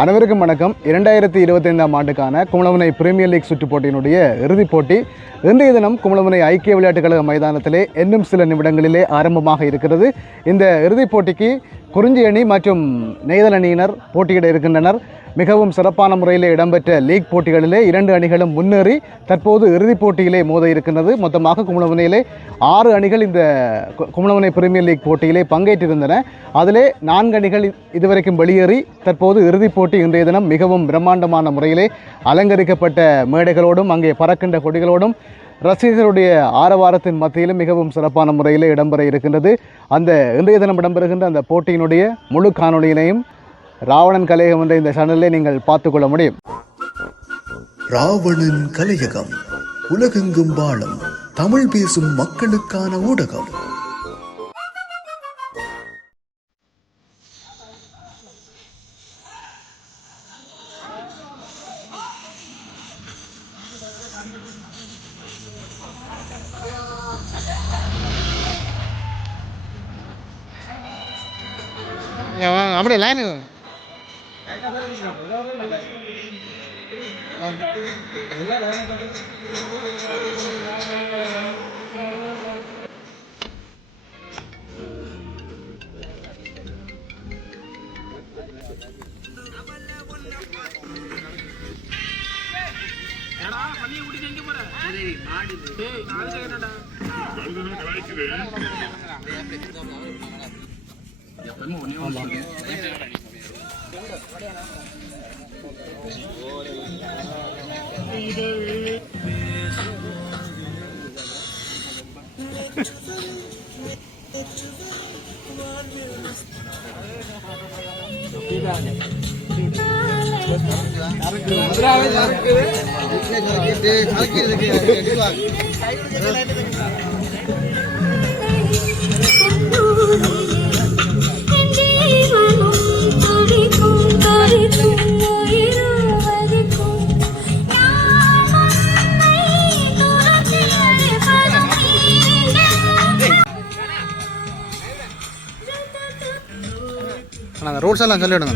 அனைவருக்கும் வணக்கம். 2025ஆம் ஆண்டுக்கான குமளமுனை பிரீமியர் லீக் சுற்றுப் போட்டியினுடைய இறுதிப் போட்டி இன்றைய தினம் குமளமுனை ஐக்கிய விளையாட்டுக் கழக மைதானத்திலே இன்னும் சில நிமிடங்களிலே ஆரம்பமாக இருக்கிறது. இந்த இறுதிப் போட்டிக்கு குறிஞ்சி அணி மற்றும் நெய்தல் அணியினர் போட்டியிட இருக்கின்றனர். மிகவும் சிறப்பான முறையில் இடம்பெற்ற லீக் போட்டிகளிலே 2 அணிகளும் முன்னேறி தற்போது இறுதிப் போட்டியிலே மோத இருக்கின்றது. மொத்தமாக குமளமுனையிலே 6 அணிகள் இந்த குமளமுனை பிரீமியர் லீக் போட்டியிலே பங்கேற்றிருந்தன. அதிலே 4 அணிகள் இதுவரைக்கும் வெளியேறி தற்போது இறுதிப் போட்டி இன்றைய தினம் மிகவும் பிரம்மாண்டமான முறையிலே அலங்கரிக்கப்பட்ட மேடைகளோடும் அங்கே பறக்கின்ற கொடிகளோடும் ரசிகர்களுடைய ஆரவாரத்தின் மத்தியிலும் மிகவும் சிறப்பான முறையில் இடம்பெற இருக்கின்றது. அந்த இன்றைய தினம் இடம்பெறுகின்ற அந்த போட்டியினுடைய முழு காணொலியினையும் ராவணன் கலையகம் என்ற இந்த சேனலிலே நீங்கள் பார்த்துக்கொள்ள முடியும். ராவணன் கலையகம், உலகெங்கும் வாழும் தமிழ் பேசும் மக்களுக்கான ஊடகம். அப்படியே லைனு அந்த ரூல்ஸ் எல்லாம் சொல்லிவிடுங்க.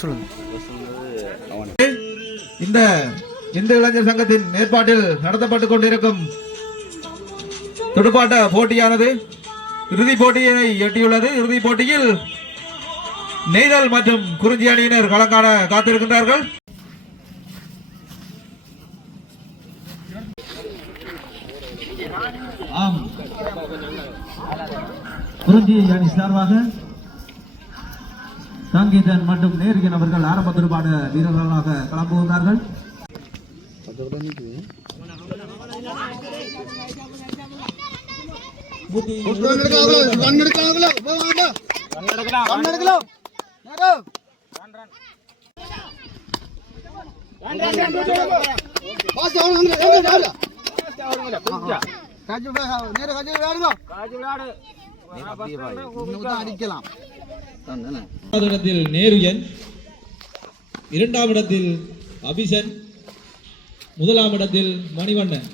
சொல்லுங்க. இந்த இந்து இளைஞர் சங்கத்தின் ஏற்பாட்டில் நடத்தப்பட்டுக் கொண்டிருக்கும் துடுப்பாட்ட போட்டியானது இறுதிப் போட்டியை எட்டியுள்ளது. இறுதிப் போட்டியில் நெய்தல் மற்றும் குறிஞ்சி அணியினர் களங்காண காத்திருக்கின்றார்கள். ஆம், குறிஞ்சி அணி சார்பாக சங்கீதன் மற்றும் நேரியன் அவர்கள் ஆரம்ப துடுப்பாட வீரர்களாக கிளம்புகிறார்கள். இடத்தில் நேருயன், 2ஆம் இடத்தில் அபிசன், 1ஆம் இடத்தில் மணிவண்ணன்.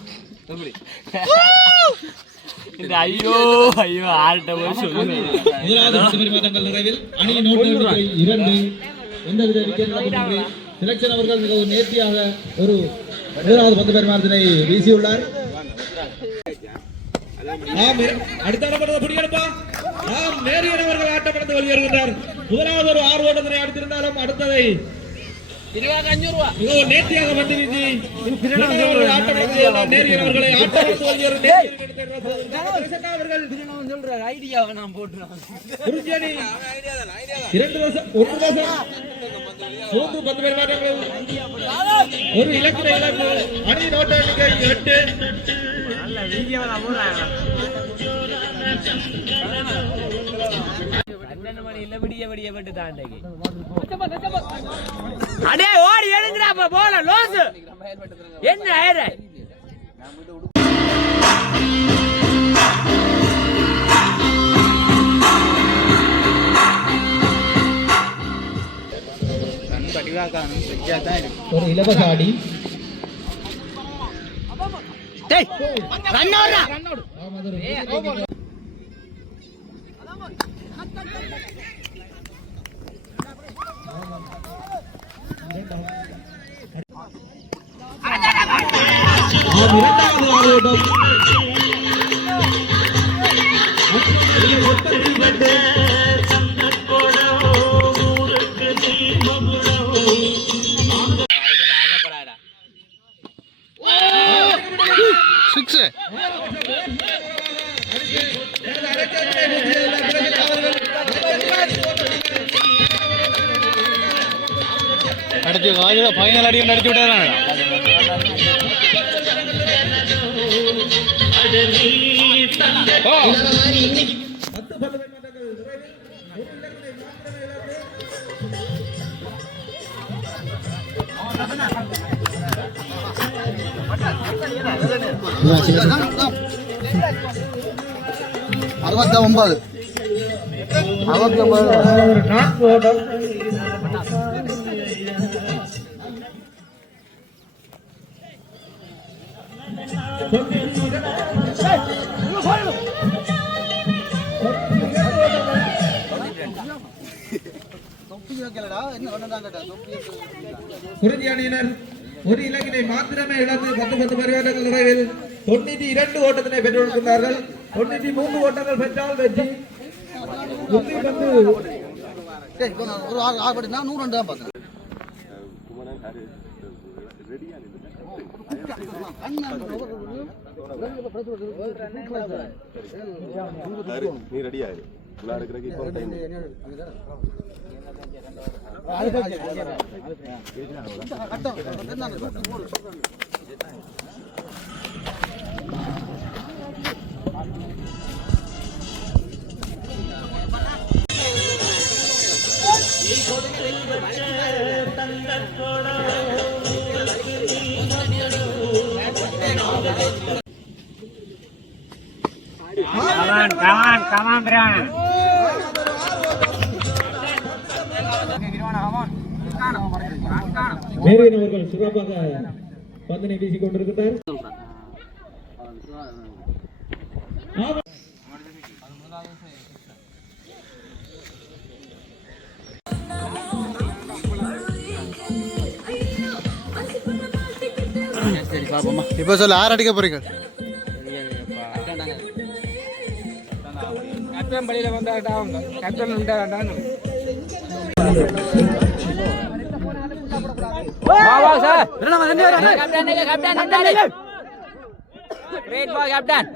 முதலாவது பரிமாற்றங்கள் நிறைவில் அணியின் ஓட்ட 2 எந்தவித விக்கெட்டின்றி செலக்ஷன் அவர்கள் மிகவும் நேர்த்தியாக ஒரு முதலாவது பந்து பரிமாற்றத்தினை வீசியுள்ளார். நேரியன் அவர்கள் ஆட்டப்படத்து வெளியேறுகின்றார். முதலாவது ஒரு 6 ஓட்டத்தினை அடித்திருந்தாலும் அடுத்ததை மிகவும் நேர்த்தியாக வந்து வீசி நேரியன் அவர்களை ஆட்டப்படத்து வெளியேறும் ஒரு இலக்கு அணி நோட்ட 8. அடே ஓடி எடுங்கடா போல லோஸ் என்ன ஒரு இலவச ஆடி. இரண்டாவது ஆடியோட்டம் சிக்ஸ் அடிச்சு ஃபைனல் அடியும் அடிச்சு விட்டாங்க. அறுபத்தி ஒன்பது குறிஞ்சி அணியினர் ஒரு இலக்கினை மாத்திரமே இழந்து 10 பரிமாற்றங்கள் நிறைவில் 92 ஓட்டத்தினை பெற்றிருக்கிறார்கள். 93 ஓட்டங்கள் பெற்றால் வெற்றி. ஒரு ஆறு நான் 100 தான் பார்த்தேன். நீ ரெடியா இரு. புலா எடுக்கிறதுக்கு இப்போ time. Come on, Brian. Marian அவர்கள் சிறப்பாக பந்தினை வீசிக் கொண்டிருக்கிறார். இப்போ சொல்ல யார் அடிக்க போறீங்க? கட்டன் பள்ளியில வந்தாட்டா அவங்க கட்டன் உண்டாட்டான்னு வா சார் கேப்டன் கிரேட் பாய் கேப்டன்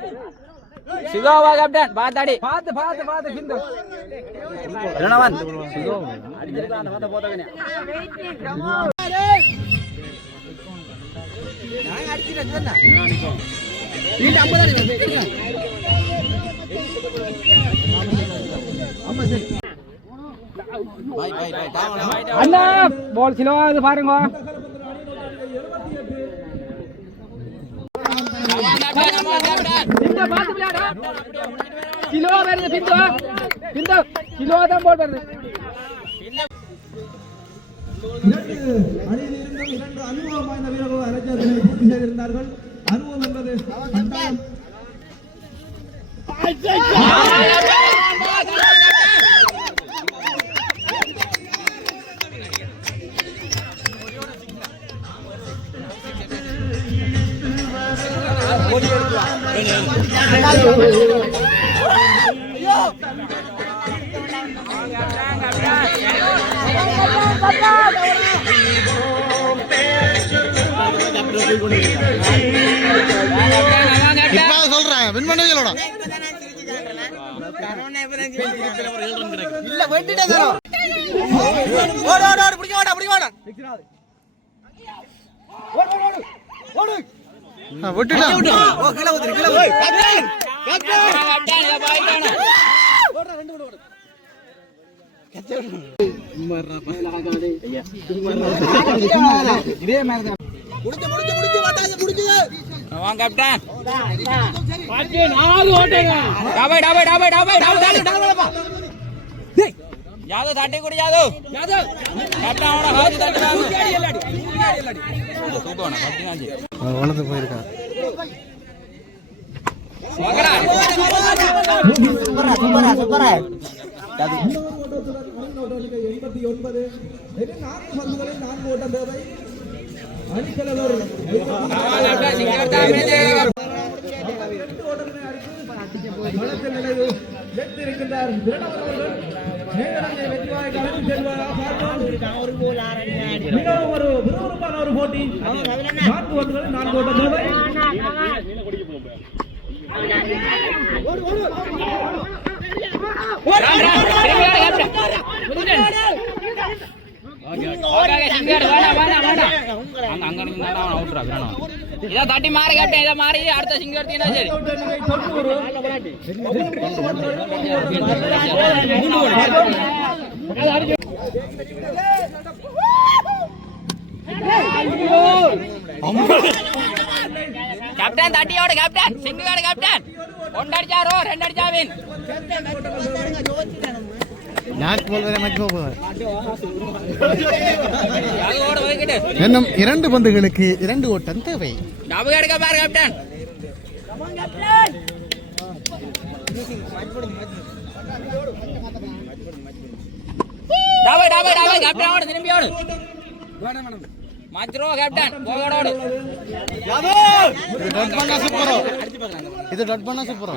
சிகாவா கேப்டன் பாத்தாடி பாத்து பிந்து ரணவன் சிகோ அடிச்சிருக்கான் அந்த போதகனே நான் அடிச்சிட்டேன் சொன்னா நீ 50 அடி அண்ணா பால் சிலோ அது பாருங்க இந்த பாத்து விளையாடு கிலோ வருது பிந்து கிலோ தான் பால் வருது. அணியில் இருந்தும் 2 அனுபவம் வாய்ந்த வீரர்கள் அரைச்சதனை பூர்த்தி செய்திருந்தார்கள். அனுபவம் என்பது கட்டாயம். இப்போ சொல்றேன் வின் பண்ணவே இல்லடா. இல்ல வெட்டிட்டே தரோம் ஓடு புடிக்க மாட்டா ஓடு விட்டுடா. ஓ கீழ ஊத்து கேப்டன் கேப்டன் பாய்ட்டானே ஓடு ரெண்டு ஓடு இதே மாதிரி தான் முடிச்சு வாட்டாங்க வாங்க கேப்டன் பாட்டி 4 ஓட்டங்க டாபை டேய் யாதவ் தட்டி குடி யாதவ் கேப்டன் அவன ஹாஜி தட்டி தூக்குவானா கட்டினாஞ்சி வளர்ந்து போயிருக்கா வாங்கடா சூப்பரா ஒரு போட்டி 4 ஓட்டங்கள் 4 ஓட்டம் தேவை. இதை தட்டி மாறி கேப்டன் இதை மாறி அடுத்த சிங்க எடுத்தீங்கன்னா சரி கேப்டன் தட்டியோட கேப்டன் சிங்கோட கேப்டன் 1 அடிச்சாரோ 2 அடிச்சாவின் இன்னும் 2 பந்துகளுக்கு 2 ஓட்டம் தேவை. டபுள் எடுக்க பாரு captain double double double captain ஓடு திரும்பி ஓடு மாத்ரோ கேப்டன் போகடோடு இது டட் பண்ணா சூப்பரோ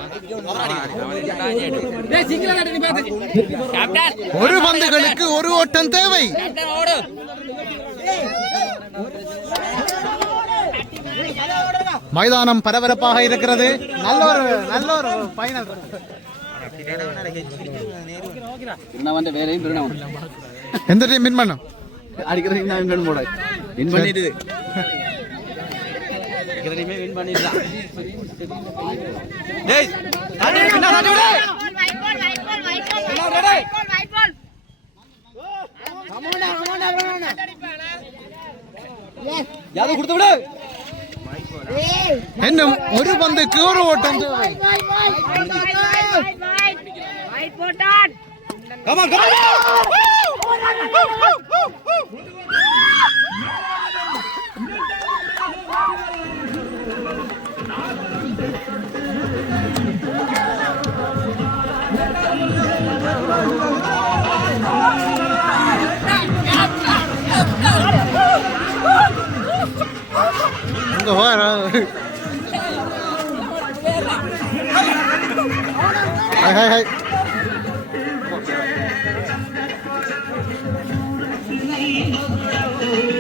கேப்டன் ஒரு பந்துகளுக்கு 1 ஓட்டம் தேவை. கேப்டன் ஓடு மைதானம் பரபரப்பாக இருக்கிறது. நல்ல ஒரு ஃபைனல். எந்த டீம் வின் பண்ணும்? அடிக்கிறதுக்கு நான் வின் போட வின் பண்ணிட்டு அடிக்கிறதுமே வின் பண்ணிடலாம். டேய் அடி வின் அடி விடு யாரு கொடுத்து விடு. இன்னும் ஒரு பந்துக்கு 1 ஓட்டம் தேவை.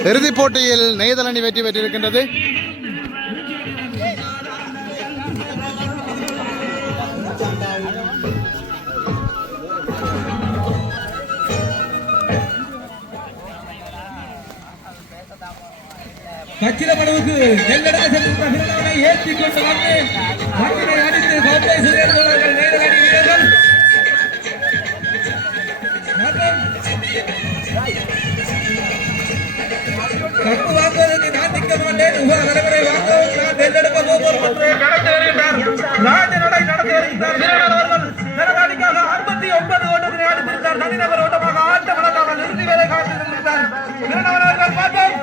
இறுதிப் போட்டியில் நெய்தல் அணி வெற்றி பெற்றிருக்கின்றது. கச்சிதமளவுக்கு நெல்லெடுக்க சென்ற வீரனை ஏற்றிக் கொண்டு வந்து மண்ணினை அடித்து கோப்பை சுயேறுகிறார்கள் நெய்தல் அணி வீரர்கள். கட்டு வாங்குவதற்கு நான் நிற்க மாட்டேன். தலைவரை வாங்கவும் நான் நெல்லெடுக்க போகிறேன். நடந்து வருகின்றார் ராஜநடை நடத்தி வருகின்றார் வீரர்கள் அவர்கள். நெல்லடிக்காக 69 ஓட்டத்தினை அடித்திருந்தார். தனிநபர் ஓட்டமாக ஆட்ட வழக்காக இறுதி வேலை காட்டியிருந்தார் வீரர்கள் அவர்கள். பார்ப்போம்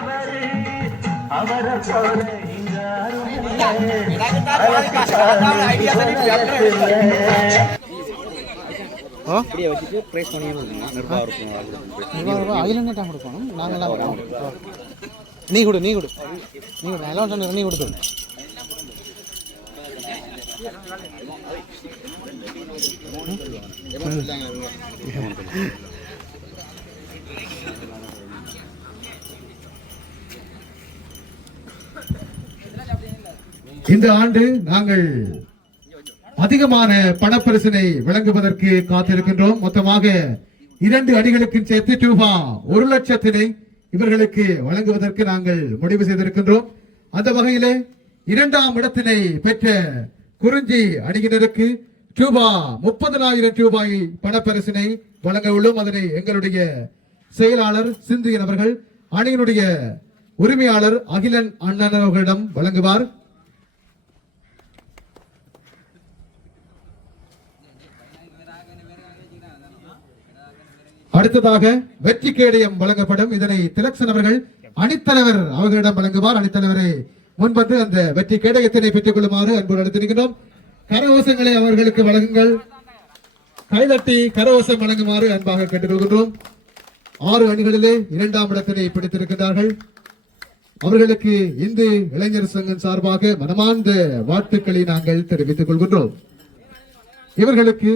நீ கொடு எல்லாம் நீ கொடுத்து இந்த ஆண்டு நாங்கள் அதிகமான பணப்பரிசினை வழங்குவதற்கு காத்திருக்கின்றோம். மொத்தமாக 2 அணிகளுக்கு சேர்த்து ரூபாய் 1 லட்சத்தினை இவர்களுக்கு வழங்குவதற்கு நாங்கள் முடிவு செய்திருக்கின்றோம். அந்த வகையிலே 2ஆம் இடத்தினை பெற்ற குறிஞ்சி அணியினருக்கு ரூபாய் 30,000 பணப்பரிசினை வழங்க உள்ளோம். அதனை எங்களுடைய செயலாளர் சிந்தியன் அவர்கள் அணியினுடைய உரிமையாளர் அகிலன் அண்ணன் அவர்களிடம் வழங்குவார். அடுத்ததாக வெற்றி கேடயம் வழங்கப்படும். இதனை திலக்ஷன் அவர்கள் அணித்தலைவர் அவர்களிடம் வழங்குவார். அணித்தலைவரை முன்வந்து அந்த வெற்றி கேடயத்தினை பெற்றுக் கொள்ளுமாறு அன்போடு அழைத்திருக்கிறோம். கரகோஷங்களை அவர்களுக்கு வழங்குங்கள். கைதட்டி கரகோஷம் வழங்குமாறு அன்பாக கேட்டுக்கொள்கின்றோம். 6 அணிகளிலே 2ஆம் இடத்தினை பிடித்திருக்கிறார்கள். அவர்களுக்கு இந்து இளைஞர் சங்கம் சார்பாக மனமார்ந்த வாழ்த்துக்களை நாங்கள் தெரிவித்துக் கொள்கின்றோம். இவர்களுக்கு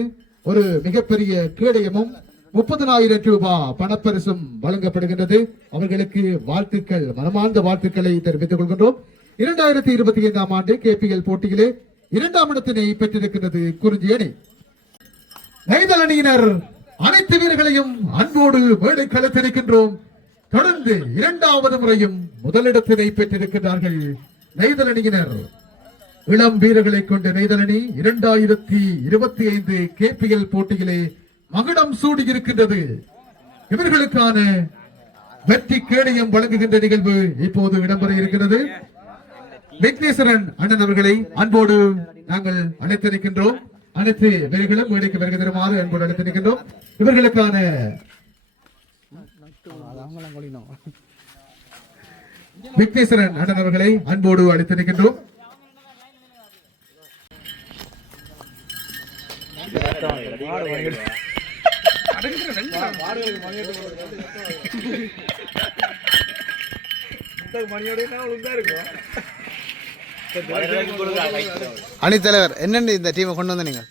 ஒரு மிகப்பெரிய கேடயமும் 30,000 ரூபாய் பணப்பரிசும் வழங்கப்படுகின்றது. அவர்களுக்கு வாழ்த்துக்கள், மனமார்ந்த வாழ்த்துக்களை தெரிவித்துக் கொள்கின்றோம். 2025ஆம் ஆண்டு KPL போட்டியிலே 2ஆம் இடத்தினை பெற்றிருக்கிறது குறிஞ்சி அணி. நெய்தல் அணியினர் அனைத்து வீரர்களையும் அன்போடு மேடை களத்திருக்கின்றோம். தொடர்ந்து 2வது முறையும் முதலிடத்தினை பெற்றிருக்கிறார்கள் நெய்தல் அணியினர். இளம் வீரர்களை கொண்ட நெய்தல் அணி 2025 KPL போட்டியிலே மகுடம் சூடியிருக்கின்றது. இவர்களுக்கான வெற்றி கேடயம் வழங்குகின்ற நிகழ்வு இப்போது இடம்பெற இருக்கிறது. விக்னேஸ்வரன் அண்ணன் அவர்களை அன்போடு நாங்கள் அழைத்திருக்கின்றோம். அனைத்து வீரர்களும் மேடைக்கு வருகை தருமாறு அன்போடு அழைத்திருக்கின்றோம். இவர்களுக்கான விக்னேஸ்வரன் அண்ணன் அவர்களை அன்போடு அழைத்திருக்கின்றோம். அணித்தலைவர் என்னென்ன இந்த டீமை கொண்டு வந்த நீங்க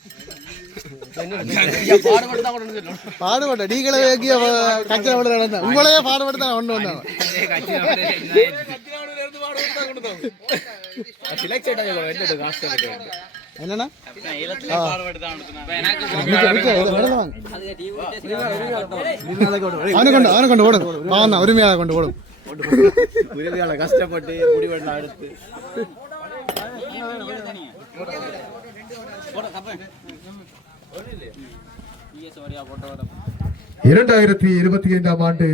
பாடுபட்ட நீங்களே கட்சியில நடந்த உங்களையே பாடுபட்டு தான் கொண்டு வந்தாங்க. என்னன்னா அவனை கொண்டு ஓடும் பாவம் உரிமையாளர் கொண்டு ஓடும். உரிமையாளர் கஷ்டப்பட்டு முடிவெல்லாம் எடுத்து 2025ஆம் ஆண்டு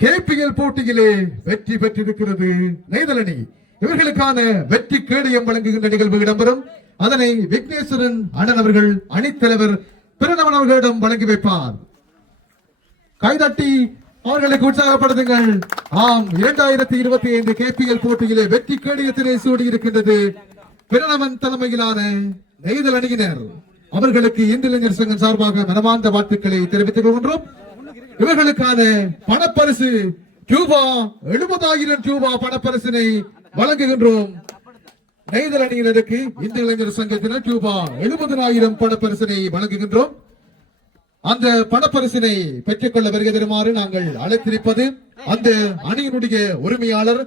KPL போட்டியிலே வெற்றி பெற்றிருக்கிறது நெய்தல் அணி. இவர்களுக்கான வெற்றி கேடயம் வழங்குகின்ற நிகழ்வு இடம்பெறும். அதனை விக்னேஸ்வரன் அண்ணன் அவர்கள் அணித்தலைவர் பிரணவன் அவர்களிடம் வழங்கி வைப்பார். கைதட்டி அவர்களுக்கு உற்சாகப்படுத்துங்கள். ஆம், 2025 KPL போட்டியிலே வெற்றி கேடயத்தினை சூடியிருக்கின்றது பிரணவன் தலைமையிலான நெய்தல் அணியினர். அவர்களுக்கு இந்து இளைஞர் சங்கம் சார்பாக மனமார்ந்த வாழ்த்துக்களை தெரிவித்துக் கொள்கின்றோம். இவர்களுக்கான பணப்பரிசு ரூபாய் 70,000 பணப்பரிசினை வழங்குகின்றோம். நெய்தல் அணியினருக்கு இந்து இளைஞர் சங்கத்தினர் ரூபாய் 70,000 பணப்பரிசினை வழங்குகின்றோம். அந்த பணப்பரிசினை பெற்றுக்கொள்ள வருகை தருமாறு நாங்கள் அழைத்திருப்பது அந்த அணியினுடைய உரிமையாளர்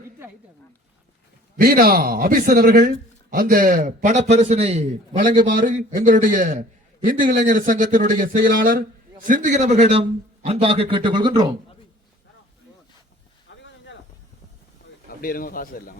வீணா அபிசன் அவர்கள். அந்த பணப்பரிசினை வழங்குமாறு எங்களுடைய இந்து இளைஞர் சங்கத்தினுடைய செயலாளர் சிந்திகன் அவர்களிடம் அன்பாக கேட்டுக் கொள்கின்றோம். அப்படி இருங்க, காசு இல்லாம